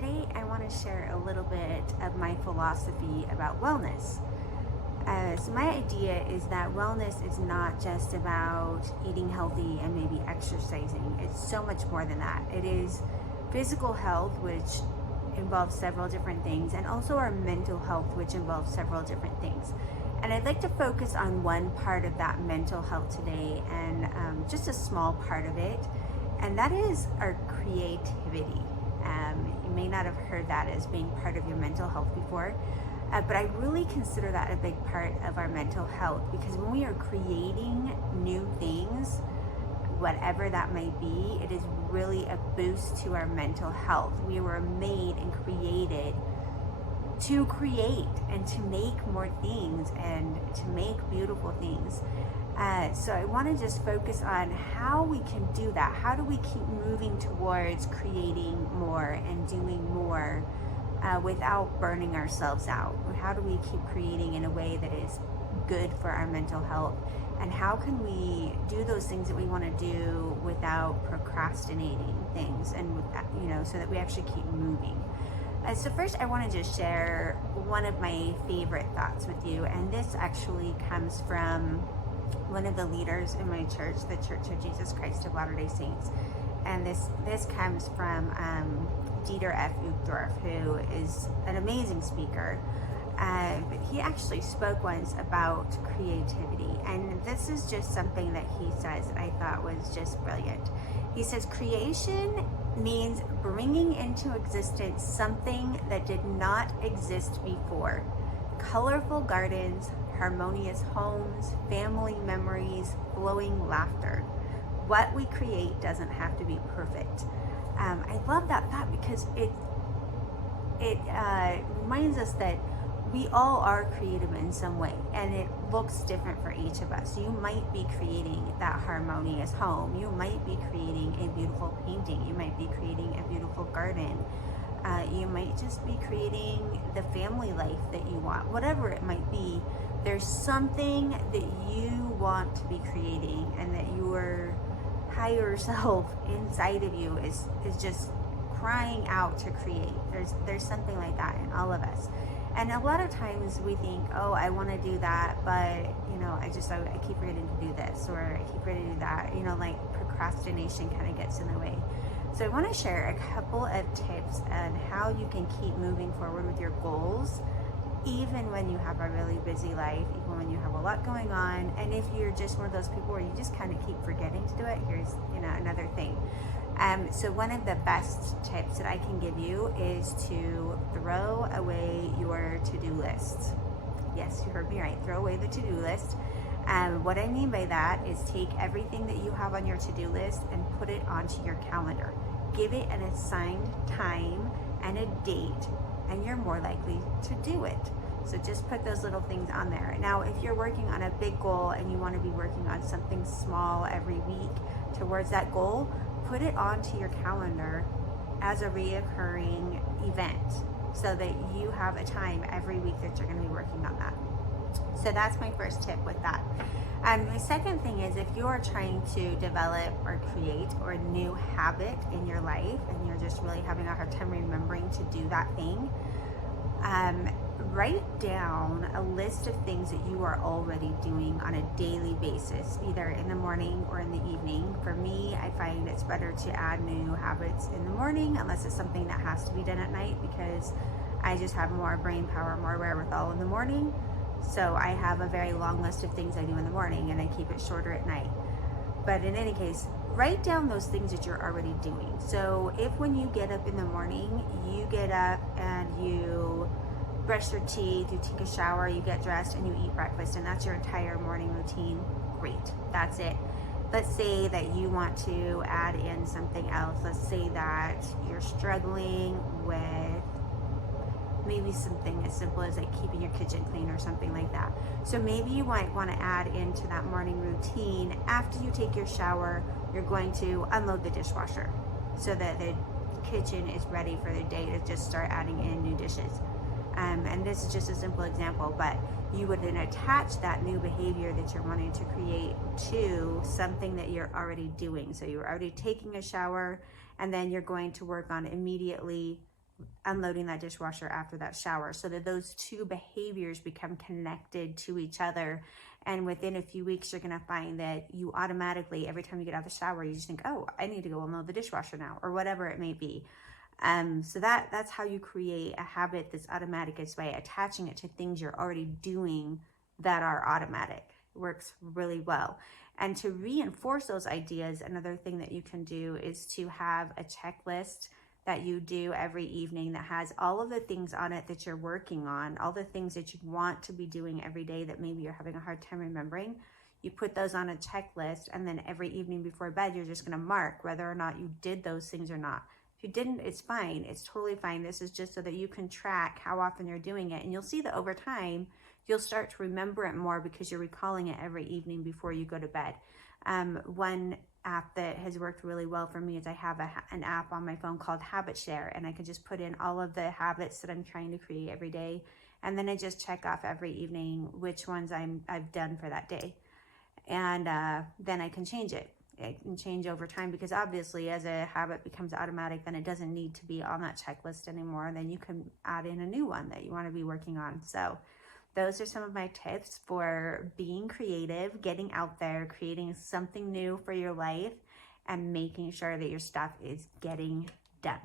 today I want to share a little bit of my philosophy about wellness. So my idea is that wellness is not just about eating healthy and maybe exercising. It's so much more than that. It is physical health, which involves several different things, and also our mental health, which involves several different things. And I'd like to focus on one part of that mental health today, and just a small part of it, and that is our creativity. You may not have heard that as being part of your mental health before, but I really consider that a big part of our mental health, because when we are creating new things, whatever that might be, it is really a boost to our mental health. We were made and created to create and to make more things and to make beautiful things. So I want to just focus on how we can do that. How do we keep moving towards creating more and doing more without burning ourselves out? How do we keep creating in a way that is good for our mental health? And how can we do those things that we want to do without procrastinating things, and with that, so that we actually keep moving? So first, I want to just share one of my favorite thoughts with you, and this actually comes from one of the leaders in my church, the Church of Jesus Christ of Latter-day Saints. And this comes from Dieter F. Uchtdorf, who is an amazing speaker. But he actually spoke once about creativity, and this is just something that he says that I thought was just brilliant. He says, creation means bringing into existence something that did not exist before. Colorful gardens, harmonious homes, family memories, flowing laughter. What we create doesn't have to be perfect. I love that thought, because it reminds us that we all are creative in some way, and it looks different for each of us. You might be creating that harmonious home. You might be creating a beautiful painting. You might be creating a beautiful garden. You might just be creating the family life that you want. Whatever it might be, there's something that you want to be creating, and that your higher self inside of you is just crying out to create. There's something like that in all of us. And a lot of times we think, oh, I want to do that, but I keep forgetting to do this, or I keep forgetting to do that. Like procrastination kind of gets in the way. So I want to share a couple of tips on how you can keep moving forward with your goals, even when you have a really busy life, even when you have a lot going on. And if you're just one of those people where you just kind of keep forgetting to do it, here's another thing. So one of the best tips that I can give you is to throw away your to-do list. Yes, you heard me right. Throw away the to-do list. What I mean by that is take everything that you have on your to-do list and put it onto your calendar. Give it an assigned time and a date, and you're more likely to do it. So just put those little things on there. Now, if you're working on a big goal and you want to be working on something small every week towards that goal, put it onto your calendar as a reoccurring event, so that you have a time every week that you're going to be working on that. So that's my first tip with that. My second thing is, if you are trying to develop or create or a new habit in your life, and you're just really having a hard time remembering to do that thing, write down a list of things that you are already doing on a daily basis, either in the morning or in the evening. For me, I find it's better to add new habits in the morning, unless it's something that has to be done at night, because I just have more brain power, more wherewithal in the morning. So I have a very long list of things I do in the morning, and I keep it shorter at night. But in any case, write down those things that you're already doing. So if when you get up in the morning, you get up and you brush your teeth, you take a shower, you get dressed, and you eat breakfast, and that's your entire morning routine, great, that's it. Let's say that you want to add in something else. Let's say that you're struggling with maybe something as simple as like keeping your kitchen clean or something like that. So maybe you might want to add into that morning routine, after you take your shower, you're going to unload the dishwasher so that the kitchen is ready for the day to just start adding in new dishes. And this is just a simple example, but you would then attach that new behavior that you're wanting to create to something that you're already doing. So you're already taking a shower, and then you're going to work on immediately unloading that dishwasher after that shower, so that those two behaviors become connected to each other. And within a few weeks, you're going to find that you automatically, every time you get out of the shower, you just think, oh, I need to go unload the dishwasher now, or whatever it may be. So that's how you create a habit that's automatic, is by attaching it to things you're already doing that are automatic. It works really well. And to reinforce those ideas, another thing that you can do is to have a checklist that you do every evening that has all of the things on it that you're working on, all the things that you want to be doing every day that maybe you're having a hard time remembering. You put those on a checklist, and then every evening before bed, you're just going to mark whether or not you did those things or not. If you didn't, it's fine. It's totally fine. This is just so that you can track how often you're doing it. And you'll see that over time, you'll start to remember it more because you're recalling it every evening before you go to bed. One app that has worked really well for me is I have an app on my phone called Habit Share, and I can just put in all of the habits that I'm trying to create every day. And then I just check off every evening which ones I've done for that day. And then I can change it. It can change over time, because obviously as a habit becomes automatic, then it doesn't need to be on that checklist anymore. Then you can add in a new one that you want to be working on. So those are some of my tips for being creative, getting out there, creating something new for your life, and making sure that your stuff is getting done.